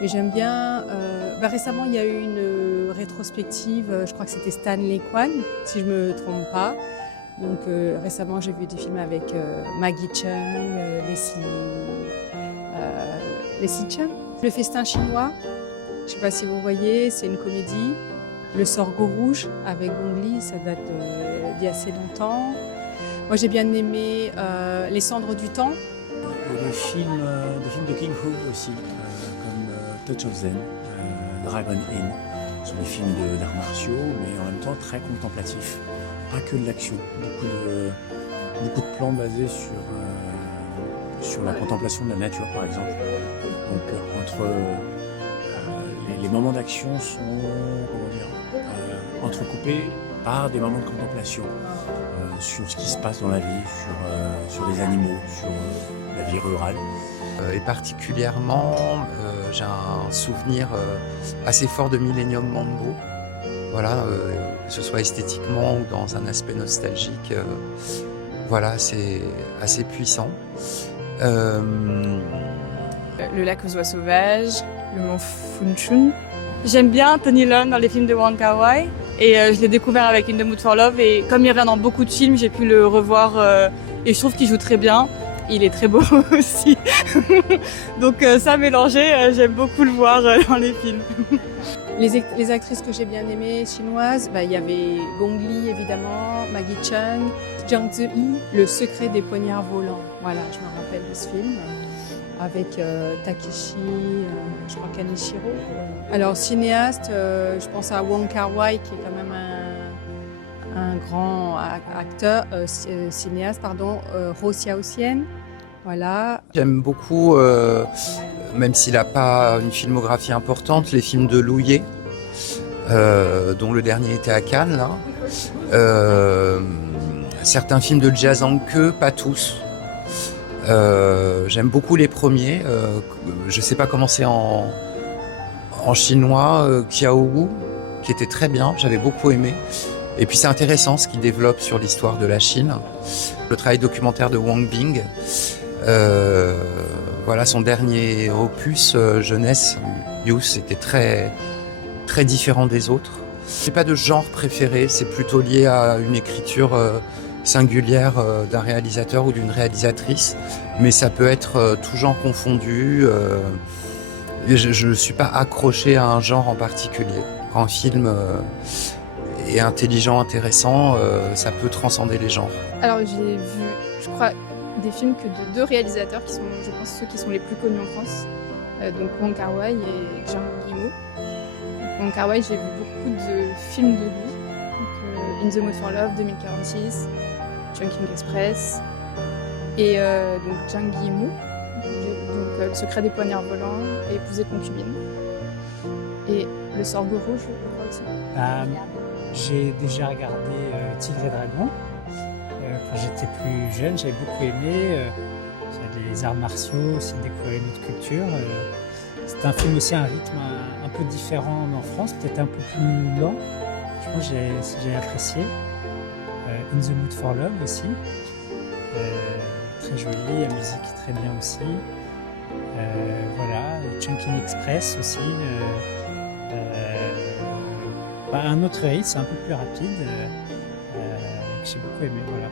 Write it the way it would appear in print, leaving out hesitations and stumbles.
Mais j'aime bien. Récemment, il y a eu une rétrospective, je crois que c'était Stanley Kwan, si je me trompe pas. Donc récemment, j'ai vu des films avec Maggie Cheung, Leslie Cheung. Le Festin chinois, je ne sais pas si vous voyez, c'est une comédie. Le Sorgho rouge avec Gong Li, ça date d'il y a assez longtemps. Moi, j'ai bien aimé Les cendres du temps. Et des films de King Hu aussi, comme Touch of Zen, Dragon Inn. Ce sont des films d'arts martiaux, mais en même temps très contemplatifs. Pas que de l'action, beaucoup de plans basés sur la contemplation de la nature, par exemple. Donc les moments d'action sont, entrecoupés par des moments de contemplation sur ce qui se passe dans la vie, sur les animaux, sur la vie rurale. Et particulièrement, j'ai un souvenir assez fort de Millennium Mambo. Voilà, que ce soit esthétiquement ou dans un aspect nostalgique, voilà, c'est assez puissant. Le lac aux oies sauvages, le mont Funchun. J'aime bien Tony Leung dans les films de Wong Kar-wai et je l'ai découvert avec In the Mood for Love et comme il revient dans beaucoup de films, j'ai pu le revoir et je trouve qu'il joue très bien. Il est très beau aussi. Donc ça mélangé, j'aime beaucoup le voir dans les films. Les actrices que j'ai bien aimées chinoises, il y avait Gong Li évidemment, Maggie Cheung, Zhang Ziyi, Le secret des poignards volants. Voilà, je me rappelle de ce film avec Takeshi, je crois Kaneshiro. Alors cinéaste, je pense à Wong Kar-wai qui est quand même un grand acteur, cinéaste, pardon, Ro Xiaoxian. Voilà. J'aime beaucoup, même s'il n'a pas une filmographie importante, les films de Lou Ye, dont le dernier était à Cannes. Là. Certains films de Jia Zhangke, pas tous. J'aime beaucoup les premiers. Je ne sais pas comment c'est en chinois, Qiao Wu, qui était très bien, j'avais beaucoup aimé. Et puis c'est intéressant ce qu'il développe sur l'histoire de la Chine. Le travail documentaire de Wang Bing. Voilà, son dernier opus, Jeunesse, Youth, était très, très différent des autres. J'ai pas de genre préféré, c'est plutôt lié à une écriture singulière d'un réalisateur ou d'une réalisatrice. Mais ça peut être tout genre confondu. Je ne suis pas accroché à un genre en particulier. Quand un film est intelligent, intéressant, ça peut transcender les genres. Alors j'ai vu, je crois, des films que de deux réalisateurs qui sont, je pense, ceux qui sont les plus connus en France. Donc Wong Kar-wai et Zhang Yimou. Wong Kar-wai, j'ai vu beaucoup de films de lui. Donc, In the Mood for Love, 2046, Chungking Express. Et donc Zhang Yimou, donc Le secret des poignards volants et Épouser concubine. Et Le Sorgho rouge, je crois aussi. J'ai déjà regardé Tigre et Dragon. Quand j'étais plus jeune, j'avais beaucoup aimé. Les arts martiaux, aussi découvrir une autre culture. C'est un film aussi à un rythme un peu différent en France, peut-être un peu plus lent. Je pense que j'ai apprécié. In the Mood for Love aussi. Très joli, la musique est très bien aussi. Voilà, Chungking Express aussi. Un autre rythme, c'est un peu plus rapide. Que j'ai beaucoup aimé, voilà.